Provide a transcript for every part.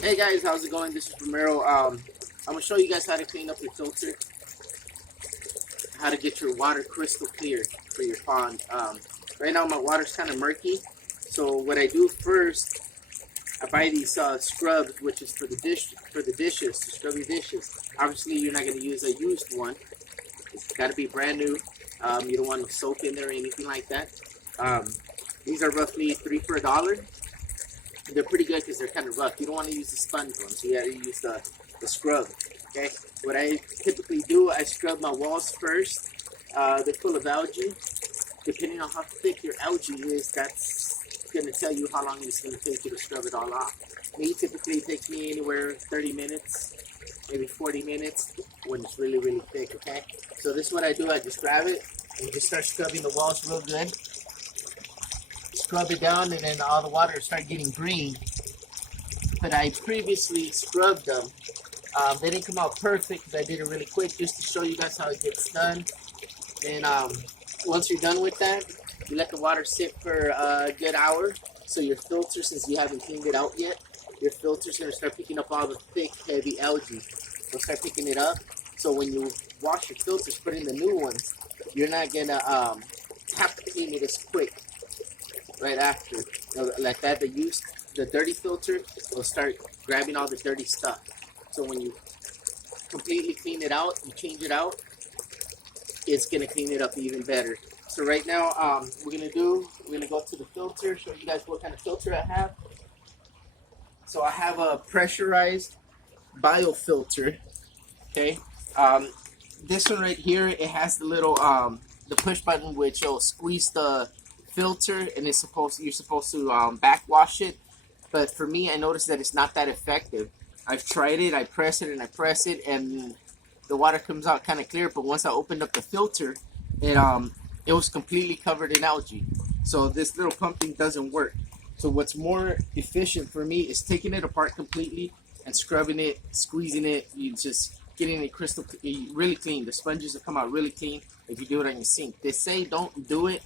Hey guys, how's it going? This is Romero. I'm gonna show you guys how to clean up your filter, how to get your water crystal clear for your pond. Right now my water's kind of murky, so what I do first, I buy these scrubs, which is for the dishes to scrub your dishes. Obviously, you're not gonna use a used one. It's got to be brand new. You don't want no soap in there or anything like that. Um, these are roughly 3 for $1. They're pretty good because they're kind of rough. You don't want to use the sponge ones. You got to use the scrub. Okay. What I typically do, I scrub my walls first. They're full of algae. Depending on how thick your algae is, that's going to tell you how long it's going to take you to scrub it all off. Me, typically it takes me anywhere 30 minutes, maybe 40 minutes when it's really, really thick. Okay. So this is what I do. I just grab it and just start scrubbing the walls real good. Scrub it down, and then all the water start getting green. But I previously scrubbed them. They didn't come out perfect because I did it really quick just to show you guys how it gets done. Then once you're done with that, you let the water sit for a good hour. So your filter, since you haven't cleaned it out yet, your filter's going to start picking up all the thick, heavy algae. It'll start picking it up. So when you wash your filters, put in the new ones, you're not going to have to clean it as quick. Right after, like that, the dirty filter will start grabbing all the dirty stuff. So when you completely clean it out, you change it out, it's gonna clean it up even better. So right now, we're gonna go to the filter, show you guys what kind of filter I have. So I have a pressurized biofilter. Okay, this one right here, it has the little the push button which will squeeze the filter, and you're supposed to backwash it. But for me, I noticed that it's not that effective. I've tried it, I press it and I press it, and the water comes out kind of clear. But once I opened up the filter, it was completely covered in algae. So this little pump thing doesn't work. So what's more efficient for me is taking it apart completely and scrubbing it, squeezing it. You just getting it crystal really clean. The sponges will come out really clean if you do it on your sink. They say don't do it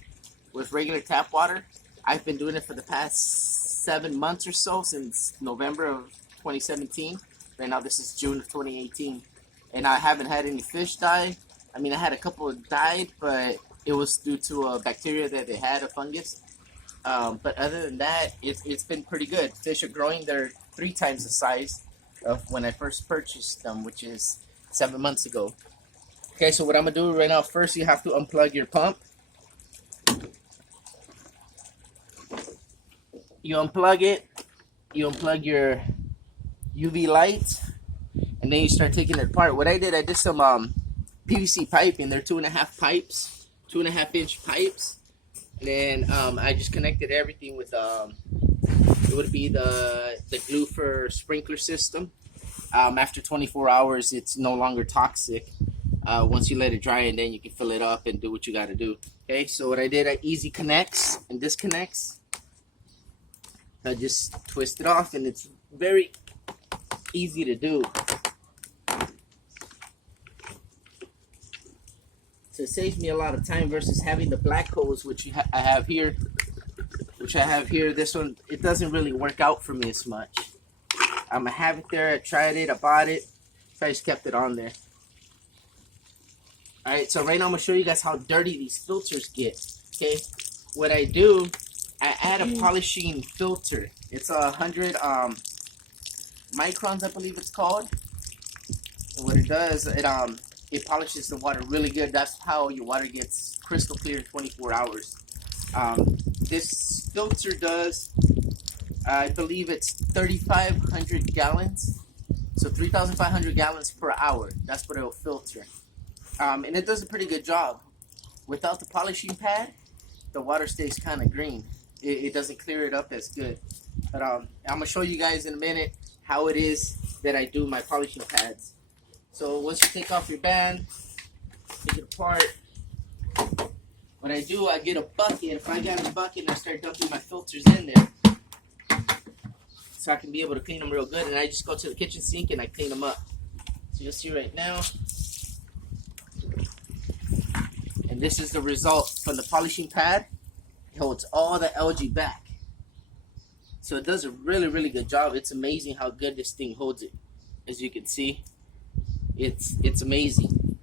with regular tap water. I've been doing it for the past 7 months or so, since November of 2017. Right now this is June of 2018, and I haven't had any fish die. I mean, I had a couple of died, but it was due to a bacteria that they had, a fungus. But other than that, it's been pretty good. Fish are growing. They're 3 times the size of when I first purchased them, which is 7 months ago. Okay, so what I'm gonna do right now, first you have to unplug your pump. You unplug it, you unplug your UV light, and then you start taking it apart. What I did some PVC piping. They're 2.5 pipes, 2.5-inch pipes. And then I just connected everything with it would be the glue for sprinkler system. After 24 hours, it's no longer toxic. Once you let it dry, and then you can fill it up and do what you got to do. Okay, so what I did, I easy connects and disconnects. I just twist it off, and it's very easy to do. So it saves me a lot of time versus having the black hose, which I have here. This one, it doesn't really work out for me as much. I'm gonna have it there. I tried it. I bought it. So I just kept it on there. All right. So right now I'm gonna show you guys how dirty these filters get. Okay. What I do, I add a polishing filter. It's 100 microns, I believe it's called. And what it does, it polishes the water really good. That's how your water gets crystal clear in 24 hours. This filter does, I believe it's 3,500 gallons. So 3,500 gallons per hour. That's what it'll filter. And it does a pretty good job. Without the polishing pad, the water stays kind of green. It doesn't clear it up as good. But I'm going to show you guys in a minute how it is that I do my polishing pads. So once you take off your band, take it apart. What I do, I get a bucket. If I got a bucket, and I start dumping my filters in there, so I can be able to clean them real good. And I just go to the kitchen sink and I clean them up. So you'll see right now. And this is the result from the polishing pad. It holds all the algae back. So it does a really, really good job. It's amazing how good this thing holds it. As you can see, it's amazing.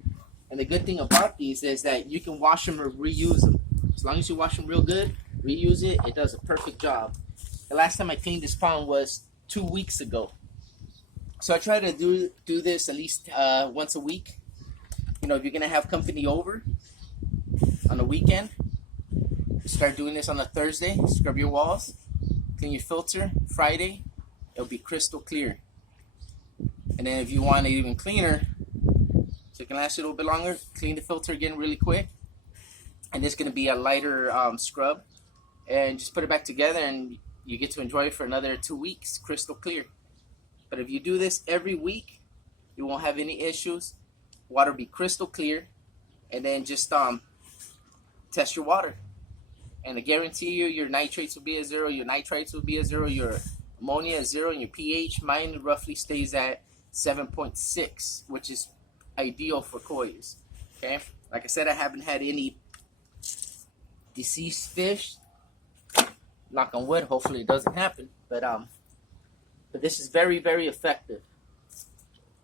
And the good thing about these is that you can wash them or reuse them. As long as you wash them real good, reuse it, it does a perfect job. The last time I cleaned this pond was 2 weeks ago. So I try to do this at least once a week. You know, if you're gonna have company over on the weekend, start doing this on a Thursday. Scrub your walls, clean your filter. Friday, it'll be crystal clear. And then if you want it even cleaner, so it can last a little bit longer, clean the filter again really quick. And it's gonna be a lighter scrub, and just put it back together, and you get to enjoy it for another 2 weeks, crystal clear. But if you do this every week, you won't have any issues. Water will be crystal clear, and then just test your water. And I guarantee you, your nitrates will be at 0, your nitrites will be at 0, your ammonia at 0, and your pH, mine roughly stays at 7.6, which is ideal for koi's. Okay, like I said, I haven't had any deceased fish. Knock on wood, hopefully it doesn't happen. But this is very, very effective.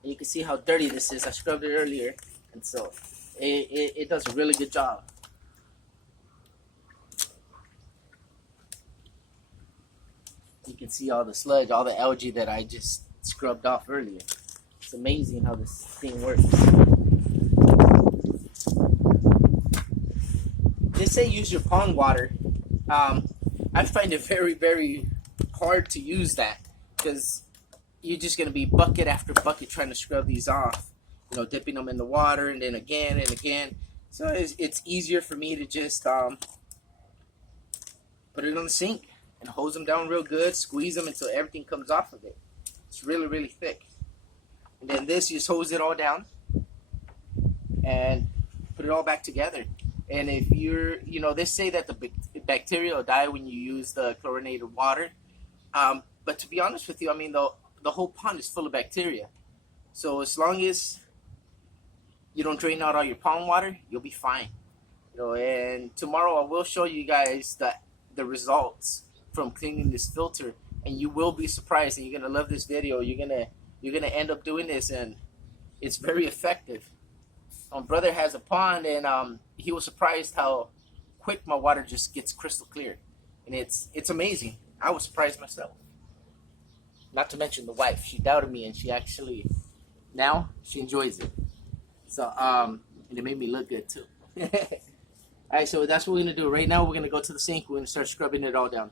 And you can see how dirty this is. I scrubbed it earlier, and so it does a really good job. You can see all the sludge, all the algae that I just scrubbed off earlier. It's amazing how this thing works. They say use your pond water. I find it very, very hard to use that, because you're just going to be bucket after bucket trying to scrub these off, you know, dipping them in the water and then again and again. So it's easier for me to just put it on the sink and hose them down real good, squeeze them until everything comes off of it. It's really, really thick. And then this, you just hose it all down and put it all back together. And if you're, you know, they say that the bacteria will die when you use the chlorinated water. But to be honest with you, I mean, the whole pond is full of bacteria. So as long as you don't drain out all your pond water, you'll be fine. You know, and tomorrow I will show you guys the results from cleaning this filter, and you will be surprised, and you're gonna love this video. You're gonna end up doing this, and it's very effective. My brother has a pond, and he was surprised how quick my water just gets crystal clear, and it's amazing. I was surprised myself. Not to mention the wife, she doubted me, and she actually now she enjoys it. So and it made me look good too. All right, so that's what we're gonna do right now. We're gonna go to the sink. We're gonna start scrubbing it all down.